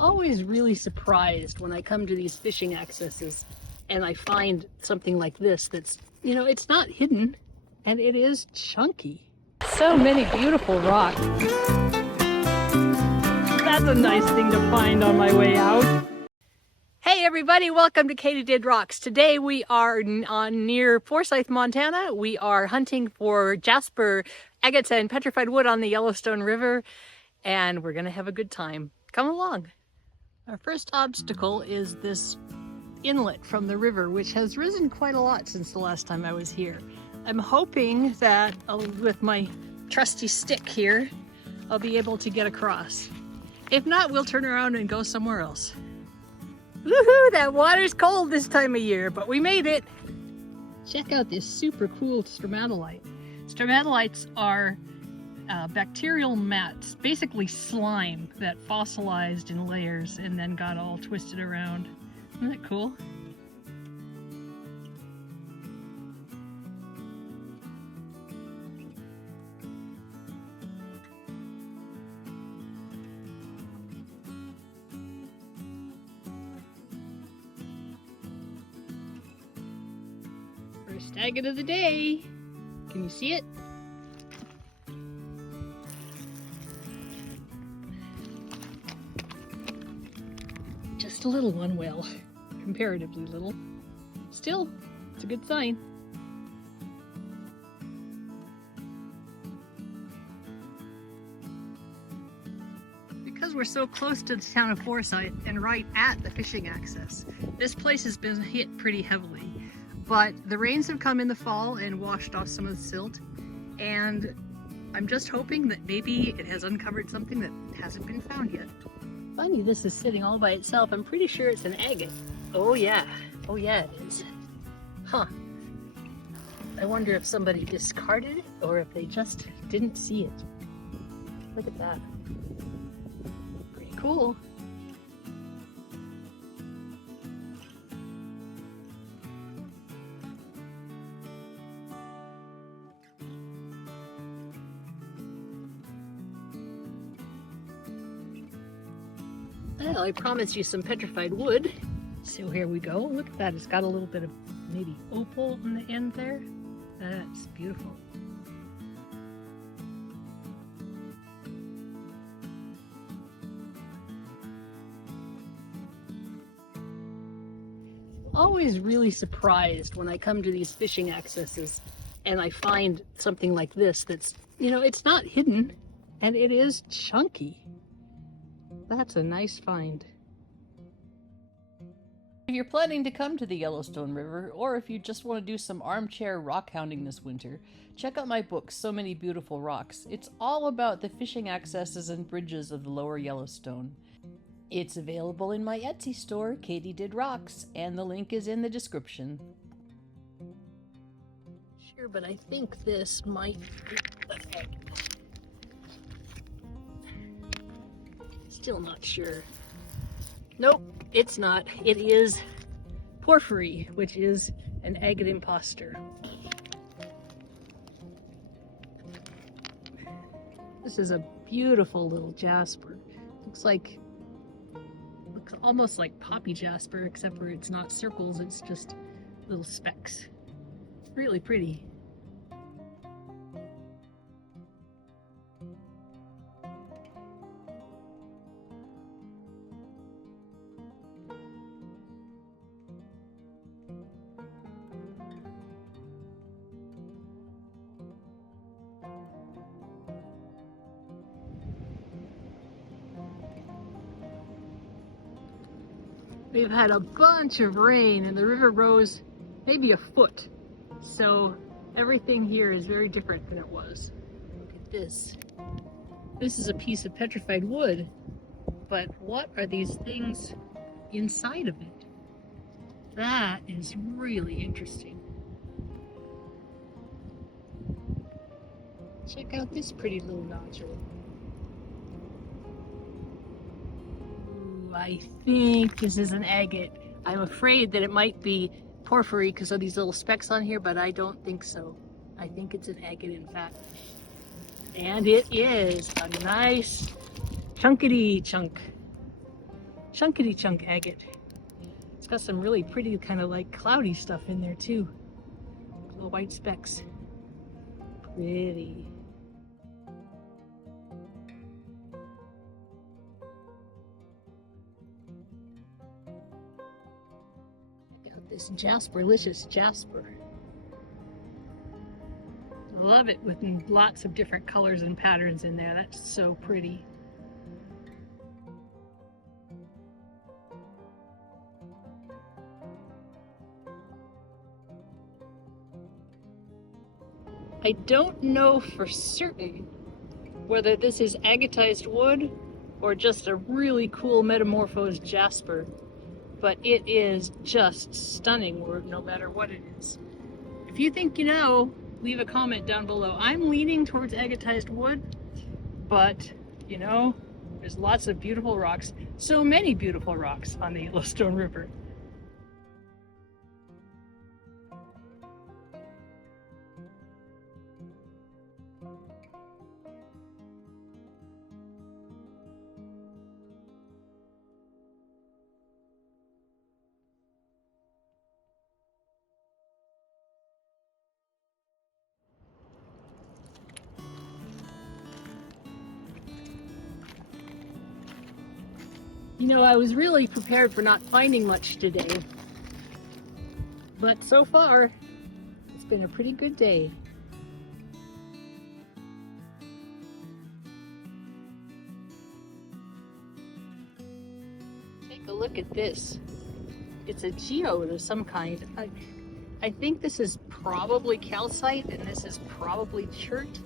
always really surprised when I come to these fishing accesses and I find something like this that's, you know, it's not hidden and it is chunky. So many beautiful rocks. That's a nice thing to find on my way out. Hey everybody, welcome to Katydid Rocks. Today we are near Forsyth, Montana. We are hunting for jasper, agates, and petrified wood on the Yellowstone River, and we're gonna have a good time. Come along. Our first obstacle is this inlet from the river, which has risen quite a lot since the last time I was here. I'm hoping that with my trusty stick here, I'll be able to get across. If not, we'll turn around and go somewhere else. Woohoo! That water's cold this time of year, but we made it. Check out this super cool stromatolite. Stromatolites are bacterial mats, basically slime that fossilized in layers and then got all twisted around. Isn't that cool? First agate of the day. Can you see it? Just a little one, well, comparatively little. Still, it's a good sign. Because we're so close to the town of Forsyth and right at the fishing access, this place has been hit pretty heavily. But the rains have come in the fall and washed off some of the silt, and I'm just hoping that maybe it has uncovered something that hasn't been found yet. Funny, this is sitting all by itself. I'm pretty sure it's an agate. Oh yeah, it is. Huh. I wonder if somebody discarded it or if they just didn't see it. Look at that. Pretty cool. Well, I promised you some petrified wood. So here we go. Look at that. It's got a little bit of maybe opal on the end there. That's beautiful. Always really surprised when I come to these fishing accesses and I find something like this that's, you know, it's not hidden and it is chunky. That's a nice find. If you're planning to come to the Yellowstone River, or if you just want to do some armchair rockhounding this winter, check out my book, So Many Beautiful Rocks. It's all about the fishing accesses and bridges of the lower Yellowstone. It's available in my Etsy store, Katydid Rocks, and the link is in the description. Sure, but I think this might be the egg. Still not sure. Nope, it's not. It is porphyry, which is an agate imposter. This is a beautiful little jasper. Looks almost like poppy jasper, except for it's not circles, it's just little specks. Really pretty. We've had a bunch of rain and the river rose maybe a foot. So everything here is very different than it was. Look at this. This is a piece of petrified wood, but what are these things inside of it? That is really interesting. Check out this pretty little nodule. I think this is an agate. I'm afraid that it might be porphyry because of these little specks on here, but I don't think so. I think it's an agate in fact. And it is a nice chunkity chunk. chunkity chunk agate. It's got some really pretty kind of like cloudy stuff in there too. Little white specks. Pretty. Check out this Jasperlicious jasper. Love it with lots of different colors and patterns in there. That's so pretty. I don't know for certain whether this is agatized wood or just a really cool metamorphosed jasper, but it is just stunning wood no matter what it is. If you think you know, leave a comment down below. I'm leaning towards agatized wood, but you know, there's lots of beautiful rocks, so many beautiful rocks on the Yellowstone River. You know, I was really prepared for not finding much today, but so far, it's been a pretty good day. Take a look at this. It's a geode of some kind. I think this is probably calcite and this is probably chert,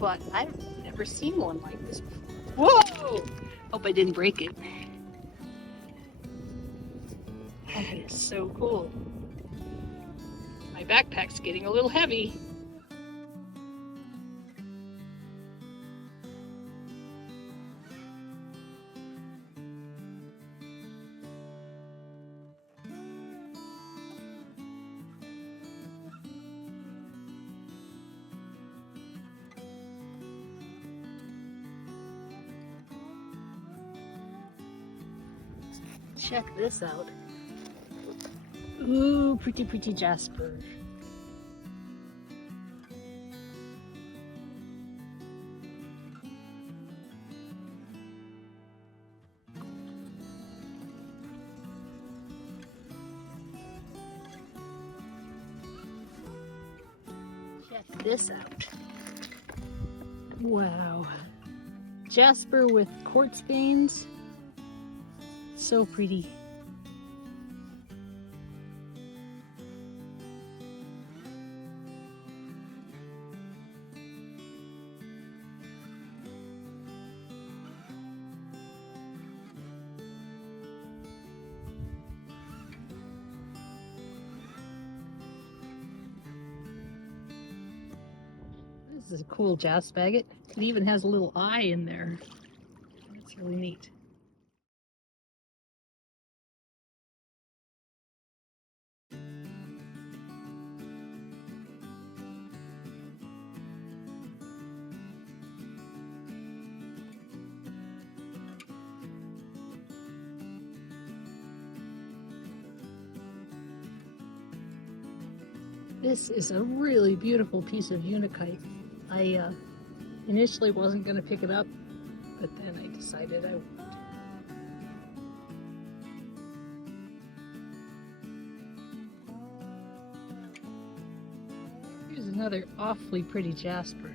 but I've never seen one like this before. Whoa! Hope I didn't break it. That is so cool. My backpack's getting a little heavy. Check this out. Ooh, pretty, pretty jasper. Check this out. Wow. Jasper with quartz veins. So pretty. This is a cool jasper agate. It even has a little eye in there. That's really neat. This is a really beautiful piece of unakite. I initially wasn't going to pick it up, but then I decided I would. Here's another awfully pretty jasper.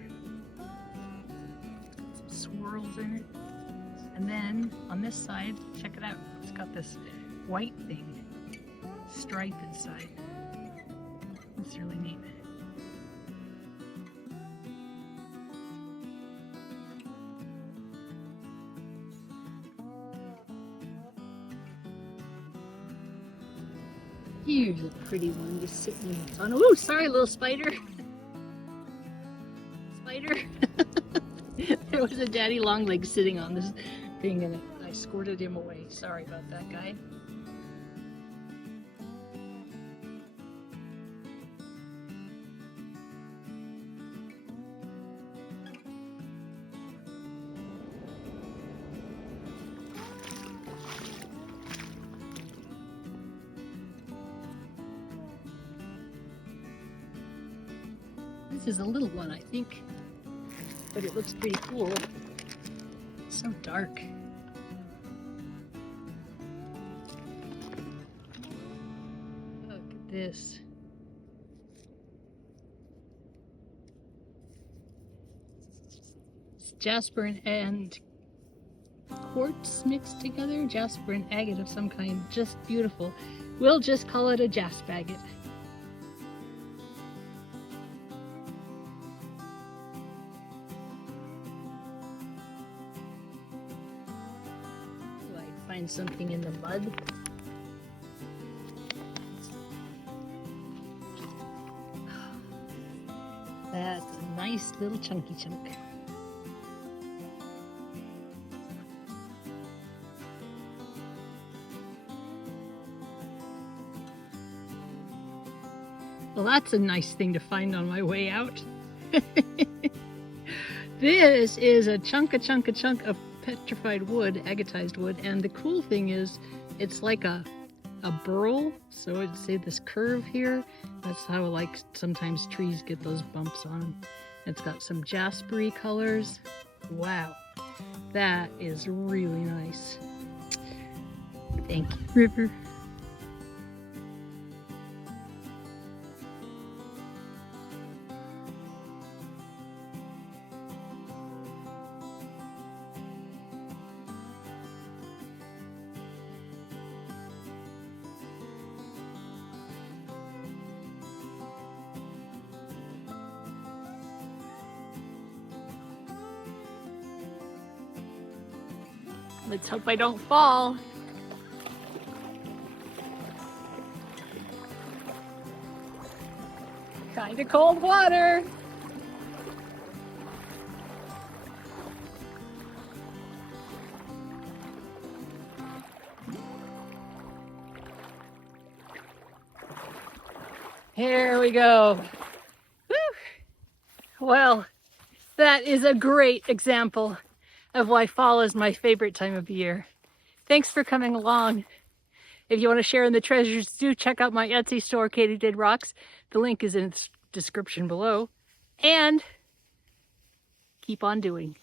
Some swirls in it. And then on this side, check it out. It's got this white thing, stripe inside. It's really neat. Here's a pretty one just sitting on. Oh, sorry, little spider. Spider. There was a daddy longleg sitting on this thing and I squirted him away. Sorry about that, guy. This is a little one, I think, but it looks pretty cool. It's so dark. Look at this. It's jasper and quartz mixed together, jasper and agate of some kind. Just beautiful. We'll just call it a jasp agate. Find something in the mud. That's a nice little chunky chunk. Well, that's a nice thing to find on my way out. This is a chunk of petrified wood, agatized wood, and the cool thing is it's like a burl, so it'd say this curve here. That's how like sometimes trees get those bumps on them. It's got some jaspery colors. Wow, that is really nice. Thank you, River. Let's hope I don't fall. Kinda cold water. Here we go. Whew. Well, that is a great example of why fall is my favorite time of year. Thanks for coming along. If you want to share in the treasures, do check out my Etsy store, Katydid Rocks. The link is in the description below. And keep on doing.